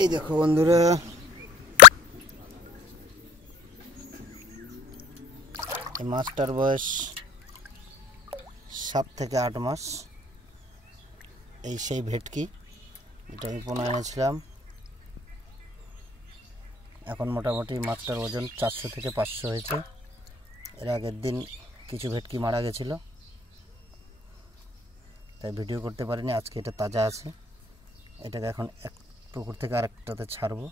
এই দেখো বন্ধুরা, এই মাছটার বয়স 7 থেকে 8 মাস। এই সেই ভেটকি যেটা আমি পোনা এনেছিলাম। এখন মোটামুটি মাছটার ওজন 400 থেকে 500 হয়েছে। এর আগের দিন কিছু ভেটকি মারা গেছিল, তাই ভিডিও করতে পারিনি। আজকে এটা তাজা আছে। এটাকে এখন এক পুকুর থেকে আরেকটাতে ছাড়বো।